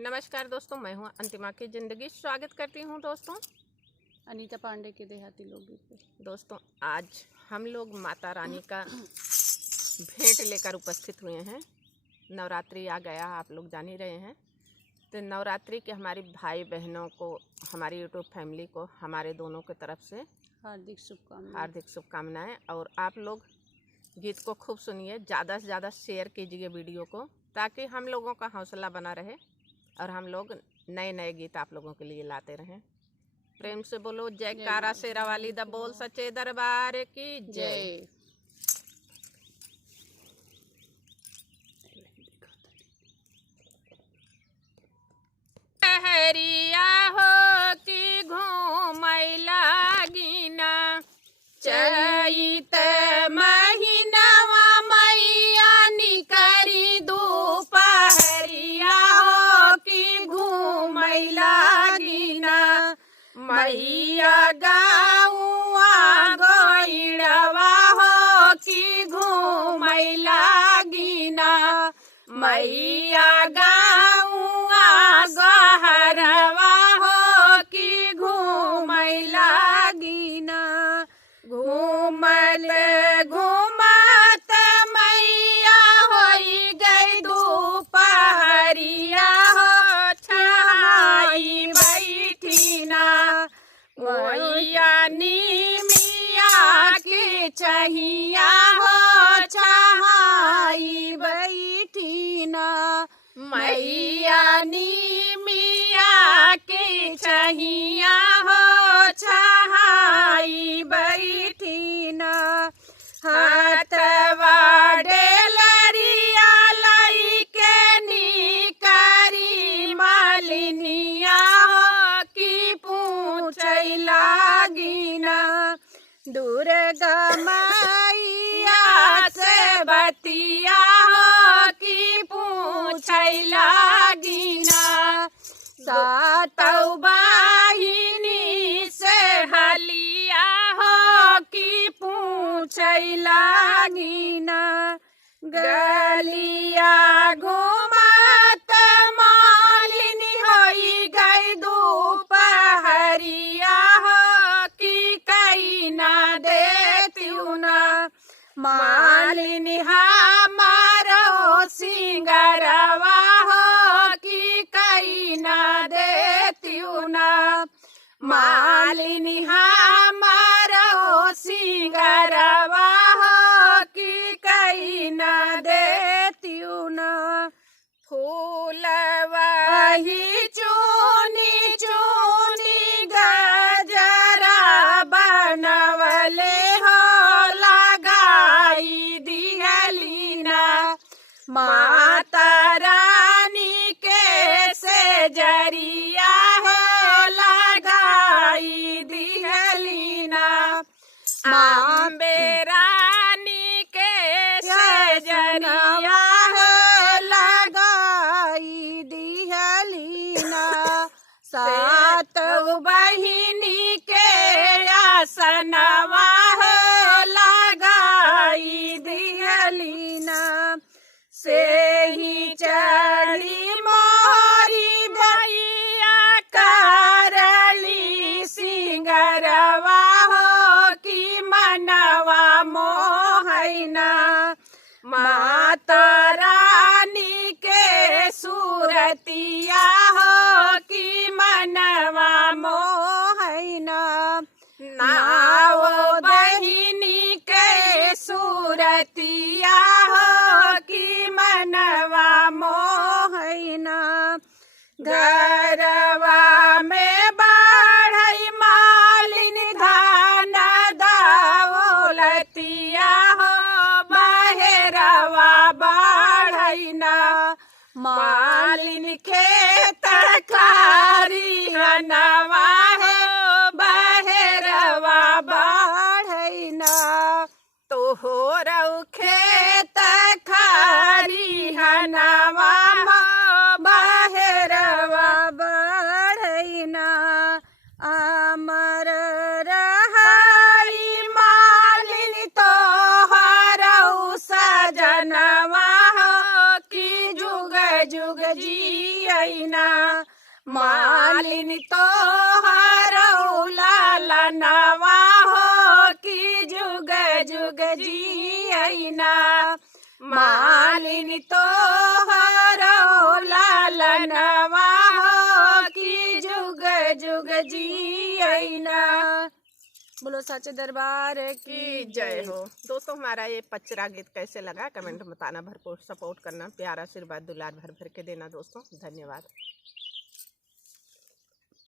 नमस्कार दोस्तों, मैं हूं अंतिमा की ज़िंदगी। स्वागत करती हूं दोस्तों अनीता पांडे के देहाती लोकगीत पे। दोस्तों आज हम लोग माता रानी का भेंट लेकर उपस्थित हुए हैं। नवरात्रि आ गया, आप लोग जान ही रहे हैं। तो नवरात्रि के हमारी भाई बहनों को, हमारी यूट्यूब फैमिली को हमारे दोनों की तरफ से हार्दिक शुभकामनाएं। और आप लोग गीत को खूब सुनिए, ज़्यादा से ज़्यादा शेयर कीजिए वीडियो को, ताकि हम लोगों का हौसला बना रहे और हम लोग नए नए गीत आप लोगों के लिए लाते रहें। प्रेम से बोलो जयकारा शेरा वाली दा बोल सच्चे दरबार की जय। हरिया हो कि घूमैला गिना चैत महीनावा मैया निकरी दोपहरिया हो कि घूमैला गिना मैया गाँवा गइड़वा हो कि घूमैला गिना मैया गाँवा गहरवा हो कि घूमैला गिना। घूमत घूमत मैया होई गई दोपहरिया हो छाई बैठीना मैया नीमिया के चहिया हो छाई बैठीना मैया नीमिया के चहिया हो छाई बैठीना। हाथवा डेलरिया लइके निकरी मालिनिया हो कि पूछैला गिना दुर्गा मैया से बतिया हो कि पूछैला गिना। सातौ बाहिनी से हलिया हो कि पूछैला गिना। गलिया घूमत मालिनी होई गई दोपहरिया हो कि कई ना देतियू ना मालिनी हमारो सिंगरवा हो कि कई ना देतियू ना मालिनी हमारो सिंगरवा हो कि कई ना देतियू ना। फूलवा ही चूनी चूनी गजरा बनवले हो लगाई दिहलीना माता रानी के से जरिया है लगाई दिहलीना। अम्बे रानी के से जरिया है लगाई दिहलीना। सात बहिनी के आसनवा है लगाई दिहलीना। से ही चढ़ी मोरी भैया करली सिंगरवा हो कि मनवा मोहैना माता रानी के सूरतिया हो कि मनवा मोहैना। नाव बहिनी के सूरतिया हो कि मनवा मोहैना। घरवा में बढ़ई मालिन धान दावलतिया हो बहेरवा बढ़ैना मालिन खेत खारी हनवा है बहेरवा बढ़ैना। तोहरौ खेत खारी हनवा बहेरवा बढ़ैना। अमर रहई मालिन तोहरौ सजनवा हो कि जुग जुग जियना मालिन तो हरौला नवा हो कि जुग जुग जियना मालिन तो हरौला नवा हो कि जुग जुग जियना। बोलो सच्चे दरबार की जय हो। दोस्तों हमारा ये पचरा गीत कैसे लगा कमेंट में बताना, भरपूर सपोर्ट करना, प्यार आशीर्वाद दुलार भर भर के देना दोस्तों। धन्यवाद।